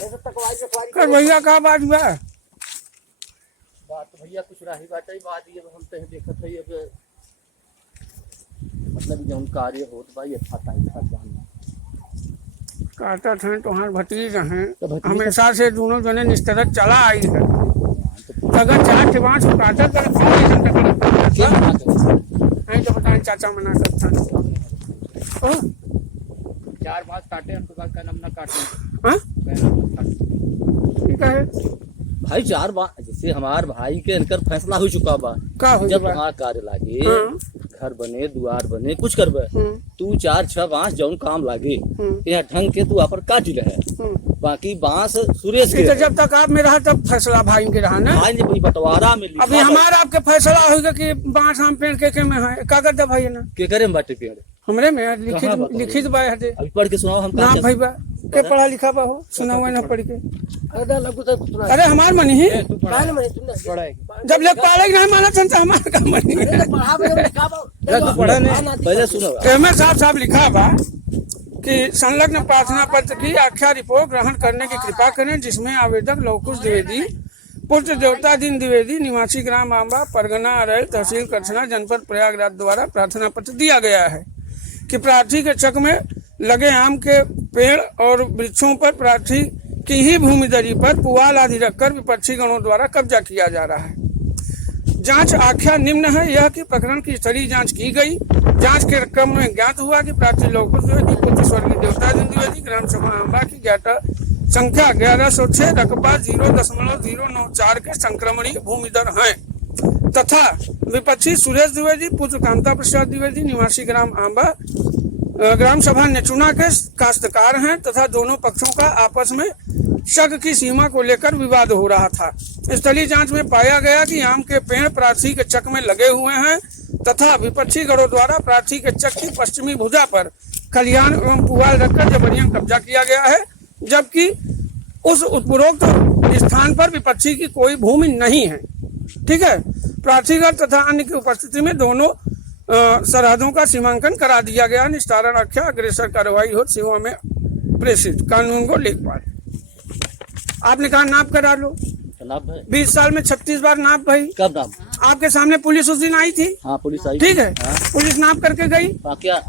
कर भैया का बात हुआ? बात तो भैया कुछ रही बात ये हम तो देखत है अब मतलब जौन कार्य होत बा ये खाता है काटा थे तुम्हारे भतीज हैं हमेशा से दोनों जने निस्तरत चला आई है अगर चार ठिवास काटा कर नहीं तो बताएं चाचा मना करता 4 बात काटे हमके बाद का नाम ना काटे ठीक है भाई 4 बात जैसे हमार भाई के इनकर फैसला हो चुका बा जब वहाँ कार्य लागे घर बने द्वार बने कुछ करबे तू 4-6 बांस जौन काम लागे यहाँ ढंग के तू पर काट रहे बाकी बांस सुरेश के जब तक आप में रहा तब फैसला भाई के रहा ना भाई ने बंटवारा में अभी हमारा आपके फैसला होगा कि बांस आम पेड़ के में है का करता भाई ना के करे हम बाटे पेड़ हमरे में लिखित बा है अभी पढ़ के सुनाओ हम ना भाई बा के पढ़ा लिखा बा हो सुनाओ ना पढ़ के अरे हमार मनी ही जब लोग पढ़े नहीं माना था हमारा का मनी पहले सुनो इसमें साफ लिखा बा कि संलग्न प्रार्थना पत्र की आख्या रिपोर्ट ग्रहण करने की कृपा करें जिसमें आवेदक लवकुश द्विवेदी पुत्र देवता दिन द्विवेदी निवासी ग्राम आंबा परगना अरैल तहसील करछना जनपद प्रयागराज द्वारा प्रार्थना पत्र दिया गया है कि प्रार्थी के चक में लगे आम के पेड़ और वृक्षों पर प्रार्थी की ही भूमि दरी पर पुआल आदि रखकर विपक्षी गणों द्वारा कब्जा किया जा रहा है। जांच आख्या निम्न है यह कि प्रकरण की स्तरीय जांच की गई। जांच के क्रम में ज्ञात हुआ कि प्रार्थी लवकुश द्विवेदी पुत्र स्वर्गीय देवता दिन द्विवेदी ग्राम सभा आंबा की ज्ञाता संख्या 1106 रकबा 0.094 के संक्रमणीय भूमिधर हैं तथा विपक्षी सुरेश द्विवेदी पुत्र कांता प्रसाद द्विवेदी निवासी ग्राम आंबा ग्राम सभा नेचुना के काश्तकार हैं तथा दोनों पक्षों का आपस में शक की सीमा को लेकर विवाद हो रहा था। स्थलीय जांच में पाया गया कि आम के पेड़ प्रार्थी के चक में लगे हुए हैं तथा विपक्षी गणों द्वारा प्रार्थी के चक की पश्चिमी भुजा पर खलिहान एवं पुआल रखकर जबरन कब्जा किया गया है जबकि उस उपरोक्त स्थान पर विपक्षी की कोई भूमि नहीं है। ठीक है, प्रार्थीगण तथा अन्य की उपस्थिति में दोनों सरहदों का सीमांकन करा दिया गया। निस्तारण आख्या अग्रेसर कार्रवाई हो सेवा में प्रेषित कानून को लेखपाल। आपने कहा नाप करा लो 20 साल में 36 बार नाप भाई। कब नाप? आपके सामने पुलिस उस दिन आई थी। हाँ पुलिस आई। ठीक है हाँ। पुलिस नाप करके गई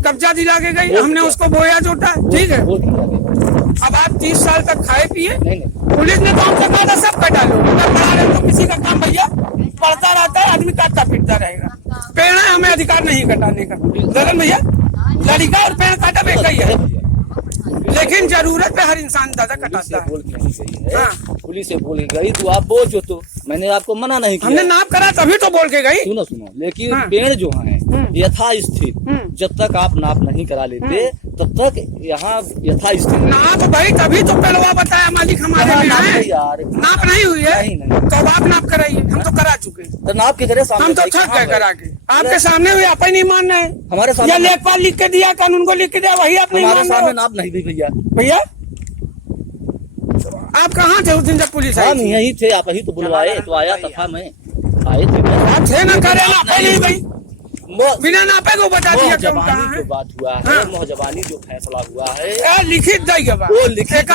कब्जा दिला के गई हमने उसको बोया जोटा। ठीक है अब आप 30 साल तक खाए पिए पुलिस ने तो हमसे कहा था सब कटा लो अगर पढ़ा रहे तो किसी का काम भैया पढ़ता रहता है आदमी काटता पीटता रहेगा। पेड़ है हमें अधिकार नहीं कटाने का गगन भैया लड़का और पेड़ काटा बेचा ही है लेकिन जरूरत पे हर इंसान दादा कटाता है। पुलिस से बोल के गई तो आप बोल जो तो मैंने आपको मना नहीं किया। हमने नाप करा तभी तो बोल के गई। सुनो लेकिन पेड़ जो हैं यथास्थित जब तक आप नाप नहीं करा लेते तब तक यहाँ यथास्थित नाप भाई तभी तो पेड़वा बताया मालिक हमारे में है। नाप नहीं हुई है तो आप नाप कराइए हम तो करा चुके तो नाप के करे हम तो छक करा के आपके सामने हुई आप ही नहीं मान रहे हैं। हमारे सामने लेखपाल लिख के दिया कानून को लिख के दिया वही आप नहीं मान रहे। नाप नहीं दी भैया आप कहाँ थे उस दिन जब पुलिस आई? हम यही थे आप ही तो बुलवाए तो आया तथा मैं आए थे आप थे ना करे नापे नहीं भाई बिना नापे को बता दिया जो बात हुआ है मौजबानी जो फैसला हुआ है लिखित जाएगा वो लिखित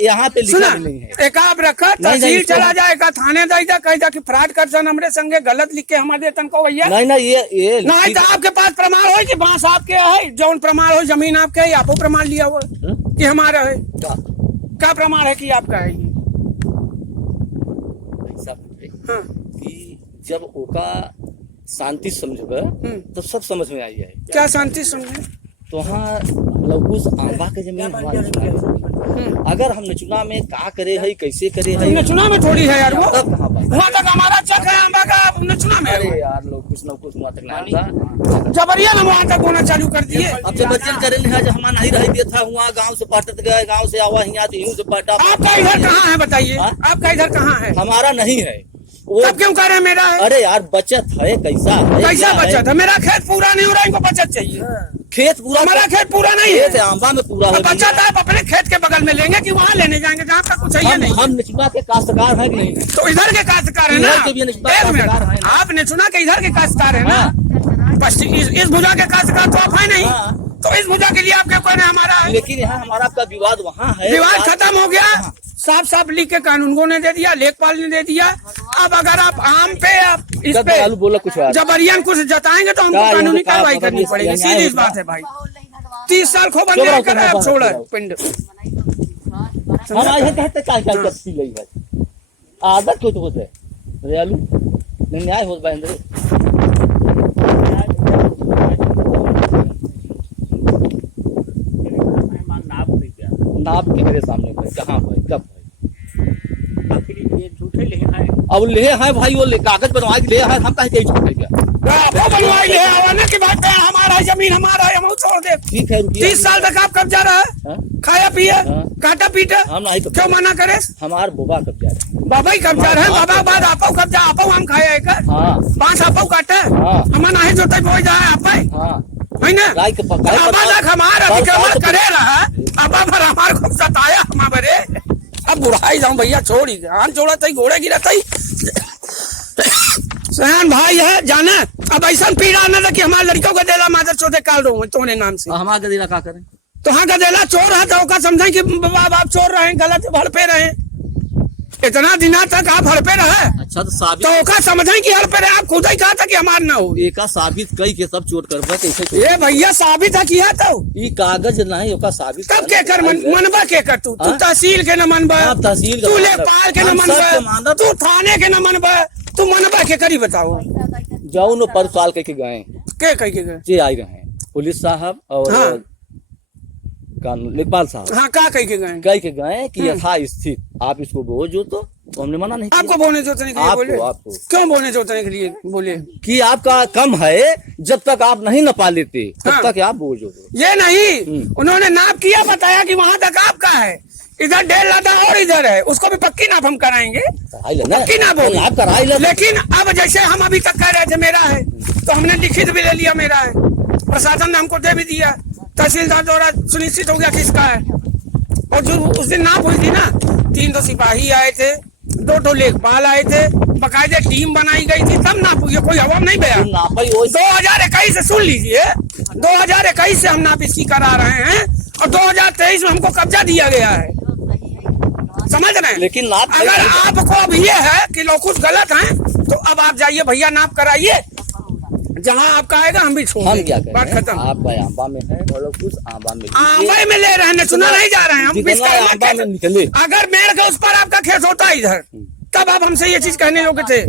यहाँ पे लिखा नहीं है। एक आप रखा तहसील चला जाएगा थाने जाएगा कहेगा कि फ्रॉड कर हमरे संगे गलत लिख के हमारे तन को भैया नहीं ये नहीं तो आपके पास प्रमाण हो कि बांस आपके है जौन प्रमाण हो जमीन आपके है आपको प्रमाण लिया हुआ कि हमारा है क्या प्रमाण है कि आपका है ये कि जब ओका शांति समझोगे तो सब समझ में आई है। क्या शांति समझे? तो वहाँ लवकुश आंबा के जमीन हमारे अगर हम नचुना में का करे है कैसे करे है नचुना में थोड़ी है यार वो तब कहाँ वहाँ तक हमारा चक है आंबा का नचुना में। अरे यार लवकुश वहाँ तक नहीं था जबरिया ना वहाँ तक होना चालू कर दिए। अब जब बच्चे करे हमारा नहीं रह दिया था वहाँ गाँव से पटत गए गाँव से आवा यहाँ से पटा। आपका इधर कहाँ है बताइए आपका इधर कहाँ है? हमारा नहीं है तब क्यों कह रहे मेरा है? अरे यार बचत है कैसा बचत है? मेरा खेत पूरा नहीं हो रहा इनको बचत चाहिए। खेत पूरा हमारा खेत पूरा नहीं है आंबा में पूरा है बचत है अपने खेत के बगल में लेंगे कि वहाँ लेने जाएंगे जहाँ का कुछ है नहीं। हम निचुना के काश्तकार है कि नहीं? तो इधर के काश्तकार है ना आपने सुना कि इधर के काश्तकार है ना इस भुजा के काश्तकार तो आप है नहीं तो इस भुजा के लिए आपके कोई हमारा है। लेकिन यहाँ हमारा आपका विवाद वहाँ है विवाद खत्म हो गया साफ साफ लिख के कानूनगो ने दे दिया, लेखपाल ने दे दिया। अब अगर आप आम पे आप इस पे आलू बोला कुछ बात। जबरियन कुछ जताएंगे तो हमको कानूनी कार्रवाई करनी पड़ेगी। सीधी बात है भाई, 30 साल खो बंद कर अब छोड़ा पिंड। आदत क्यों तो होता है आलू न्याय हो नाप के मेरे सामने भाई कहाँ भाई कब भाई झूठे ले हैं। अब ले है भाई वो कागज बनवा के ले है हम कहीं झूठे क्या वो बनवाई ले आवाना की बात है। हमारा जमीन हमारा है, हम छोड़ दे। ठीक है 30 साल तक आप कब्जा रहा है, खाया पिया काटा पीटा, हम नहीं क्यों मना करे? हमार बोबा कब्जा है, बाबा ही कब्जा है। बाबा बाद आपो कब्जा आपो हम खाया है कर। हाँ 5 आपो काटा हाँ हम नहीं जोते बोई जाए आप हाँ है ना। गाय के बाबा तक हमारा अतिक्रमण करे रहा, अब पर हमार खूब सताया हमारे। अब बुढ़ाई जाऊं भैया छोड़ ही आन छोड़ा तई घोड़े गिरा तई सयान भाई है जाना। अब ऐसा पीड़ा न था कि हमारे लड़कों को देला मादर चौथे काल रो तोने नाम से। हमारा गदेला क्या करें तो हाँ गदेला चोर है तो का समझे कि बाप चोर रहे गलत भड़पे रहे, इतना दिना तक आप हड़पे रहे। अच्छा तो साबित तो का समझे कि हड़पे रहे, आप खुद ही कहा था कि हमार ना हो। एका साबित कई के सब चोट कर कैसे ये भैया साबित है किया तो ये कागज नहीं ओका साबित तब के कर मनबा के कर तू तहसील के न मनबा, तहसील तू लेखपाल के न मनबा, तू थाने के न मनबा, तू मनबा के करी बताओ। जाऊन पर साल कह के गए के कह के गए जे आए रहे पुलिस साहब और हाँ। कानून लेखपाल साहब हाँ का कह के गए कि यथा स्थित आप इसको बोझ जो तो हमने मना नहीं आपको बोने जोतने के लिए बोले। आपको क्यों बोने जोतने के लिए बोले? कि आपका कम है, जब तक आप नहीं नपा लेते तब हाँ। तक आप बोझ हो। ये नहीं उन्होंने नाप किया, बताया कि वहाँ तक आपका है, इधर 1.5 लाता और इधर है, उसको भी पक्की नाप हम कराएंगे, पक्की नाप होगी। लेकिन अब जैसे हम अभी तक कह रहे थे मेरा है, तो हमने लिखित भी ले लिया मेरा है, प्रशासन ने हमको दे भी दिया, तहसीलदार द्वारा सुनिश्चित हो गया किसका है। और जो उस दिन नाप हुई थी ना, 3 सिपाही आए थे, 2 लेखपाल आए थे, बकायदे टीम बनाई गई थी, तब नाप हुई। कोई हवा नहीं गया। 2021 से सुन लीजिए, 2021 से हम नाप इसकी करा रहे हैं और 2023 में हमको कब्जा दिया गया है, समझ रहे हैं। लेकिन अगर आपको अब ये है कि लोग कुछ गलत हैं तो अब आप जाइए भैया नाप कराइए, जहाँ आपका आएगा हम भी छोड़ हम क्या बात खत्म। आपका आंबा में है और लोग कुछ आंबा में आंबे में ले रहे हैं, चुना नहीं जा रहे हैं हम। निकले अगर मेड़ के उस पर आपका खेत होता इधर, तब आप हमसे ये चीज कहने योग्य थे।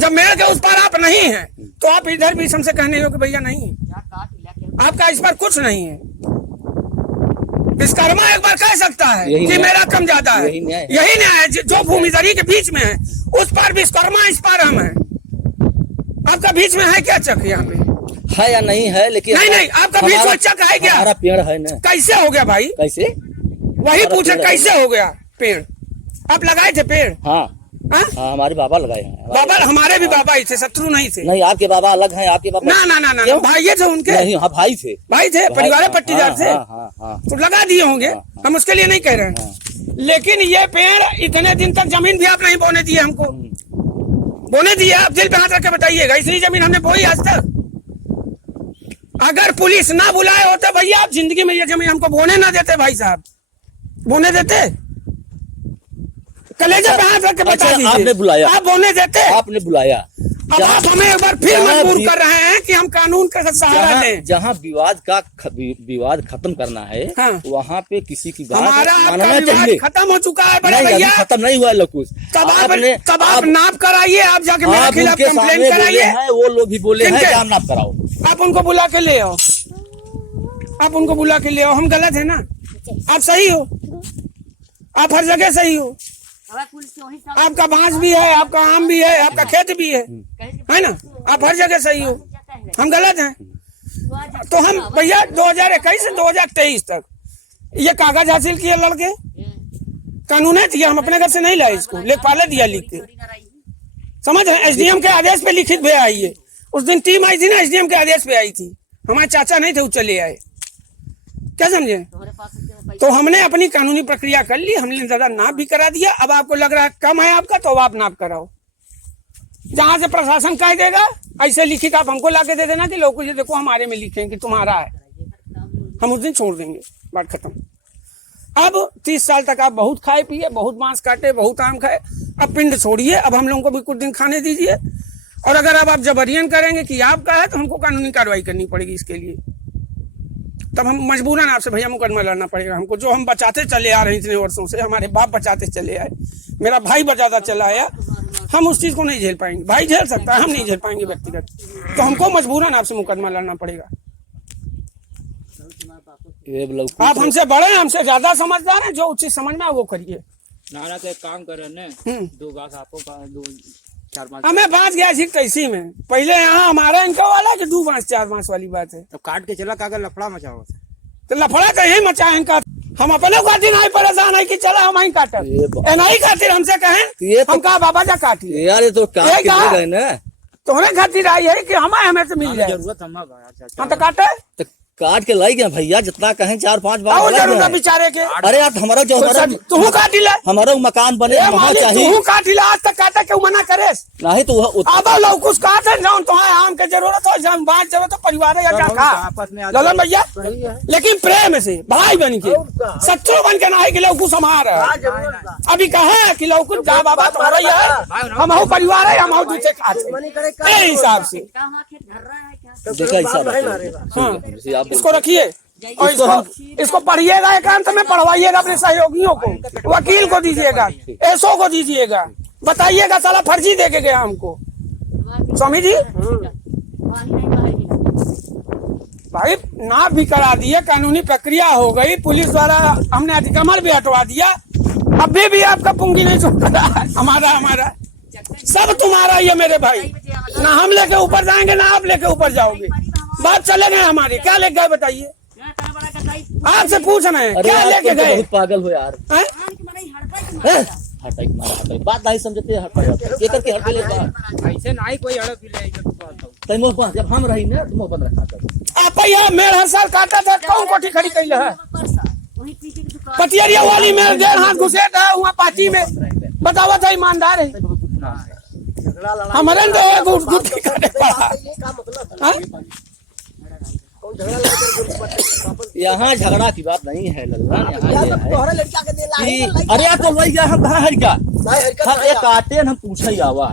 जब मेड़ के उस पर आप नहीं है तो आप इधर भी हमसे कहने योग्य भैया नहीं है, आपका इस पर कुछ नहीं है। विश्वकर्मा एक बार कह सकता है कि मेरा कम ज्यादा है, यही न्याय है। जो भूमिधरी के बीच में है उस पर विश्वकर्मा, इस पर हम है। आपका बीच में है क्या चक यहाँ पे है या नहीं है? लेकिन नहीं आपका बीच में चक है क्या? हमारा पेड़ है ना। कैसे हो गया भाई? कैसे वही पूछे कैसे हो गया पेड़? आप लगाए थे पेड़? हाँ हमारे बाबा लगाए हैं। बाबा हमारे भी बाबा ही थे, शत्रु नहीं थे। नहीं आपके बाबा अलग हैं, आपके बाबा ना भाई थे उनके। नहीं हाँ भाई थे परिवार पट्टीदार थे, तो लगा दिए होंगे, हम उसके लिए नहीं कह रहे हैं। लेकिन ये पेड़ इतने दिन तक जमीन भी आप नहीं बोने दिए हमको, बोने दिए। आप दिल पे हाथ रख के बताइएगा, इतनी जमीन हमने बोई आज तक। अगर पुलिस ना बुलाए होते भैया, आप जिंदगी में ये जमीन हमको बोने ना देते भाई साहब, बोने देते? कलेजा पे हाथ रख के बता दीजिए। आपने बुलाया, आप बोने देते? आपने बुलाया। अब आप हमें एक बार फिर मजबूर कर रहे हैं कि हम कानून का सहारा लें। जहाँ विवाद खत्म करना है, हाँ। वहाँ पे किसी की बात हमारा मानना विवाद चाहिए। खत्म हो चुका है बड़े नहीं, भैया, अभी खत्म नहीं हुआ लोग कुछ। तब आप नाप कराइए, आप जाके मेरे खिलाफ कंप्लेंट कराइए। वो लोग भी बोले हैं कि आप नाप कराओ। आप उनको बुला के ले आओ, आप उनको बुला के ले आओ। हम गलत है ना? आप सही हो, आप हर जगह सही हो। आपका बांस भी है, आपका आम भी है, आपका खेत भी है ना? आप हर जगह सही हो, हम गलत हैं। तो हम भैया 2021 से 2023 तक ये कागज हासिल किए लड़के, कानून है दिया, हम अपने घर से नहीं लाए इसको, लेखपाल दिया लिख के, समझ रहे? एसडीएम के आदेश पे लिखित भी आई है। उस दिन टीम आई थी ना, एसडीएम के आदेश पे आई थी, हमारे चाचा नहीं थे, वो चले आए, क्या समझे? तो हमने अपनी कानूनी प्रक्रिया कर ली, हमने दादा नाप भी करा दिया। अब आपको लग रहा है कम है आपका, तो आप नाप कराओ। जहां से प्रशासन कह देगा ऐसे लिखित आप हमको लाके दे देना कि लोग ये देखो हमारे में लिखे कि तुम्हारा है, हम उस दिन छोड़ देंगे, बात खत्म। अब 30 साल तक आप बहुत खाए पिए, बहुत मांस काटे, बहुत आम खाए, अब पिंड छोड़िए, अब हम लोगों को भी कुछ दिन खाने दीजिए। और अगर अब आप जबरियन करेंगे कि आपका है तो हमको कानूनी कार्रवाई करनी पड़ेगी इसके लिए। तब हम मजबूरन आपसे भैया मुकदमा लड़ना पड़ेगा हमको। जो हम बचाते चले आ रहे हैं इतने वर्षों से, हमारे बाप बचाते चले आए, मेरा भाई बचाता चला आया, हम उस चीज को नहीं झेल पाएंगे। भाई झेल सकता है, हम नहीं झेल पाएंगे व्यक्तिगत, तो हमको मजबूरन आपसे मुकदमा लड़ना पड़ेगा। आप हमसे बड़े हैं, हमसे ज्यादा समझदार हैं, जो उचित समझना है वो करिए। नाना तो एक काम करे ने, 2 घास आपको 4 5 हमें बात गया ठीक इसी में, पहले यहाँ हमारा इनका वाला कि 2 बांस 4 बांस वाली बात है। तो काट के चला कागज लफड़ा मचाओ, तो लफड़ा तो यही मचा है इनका। हम अपने खातिर नहीं परेशान है कि चला हम ही काटे, नहीं खातिर हमसे कहें हम कहा बाबा जा काटिए यार, ये तो काट के दे गए ना, तुम्हारे खातिर आई है कि हमें से मिल जाए। जरूरत हम हाँ तो काटे, तो काट के लाई गया भैया, जितना कहें 4-5 बार जरूरत बेचारे के। अरे यार हमारा जो तू काट ला, हमारा मकान बने वहाँ चाहिए, तू काट ला, आज तक काटे क्यों मना करे? नहीं तो अब लोग कुछ काट है जाऊँ तुम्हारे आम के जरूरत हो, जब बात जरूरत तो परिवार है या खा आपस में ललन भैया, लेकिन प्रेम से भाई बन के, शत्रु बन के नहीं कि लोग कुछ हमारा अभी कहा कि लोग कुछ जा बाबा तुम्हारा ही है, हम हो परिवार है, हम हो दूसरे खाते हिसाब से। देखा इसको रखिए और इसको पढ़िएगा, एकांत में पढ़वाइएगा अपने सहयोगियों को, वकील को दीजिएगा, एसओ को दीजिएगा, बताइएगा साला फर्जी दे के गया हमको। स्वामी जी भाई नाप भी करा दिए, कानूनी प्रक्रिया हो गई, पुलिस द्वारा हमने अतिक्रमण भी हटवा दिया, अभी भी आपका पुंगी नहीं चुका। हमारा सब तुम्हारा ही है मेरे भाई, ना हम लेके ऊपर जाएंगे ना आप लेके ऊपर जाओगे। बात चले गए हमारी, क्या लेके गए बताइए, आपसे पूछ रहे हैं क्या लेके गए? बहुत पागल हो यार, बात नहीं समझते, ऐसे नहीं कोई हड़प ले, जब हम रही ना तुम बंद रखा आप मेरे हर साल काटा था, कौन कोठी खड़ी कैले है? पटियरिया वाली मेरे 1.5 हाथ घुसे था वहाँ पार्टी में, बतावा था ईमानदार है हमारे यहाँ झगड़ा की बात नहीं है लल्ला, अरे यार तो वही हम कहाँ हर क्या काटे हम पूछे आवा।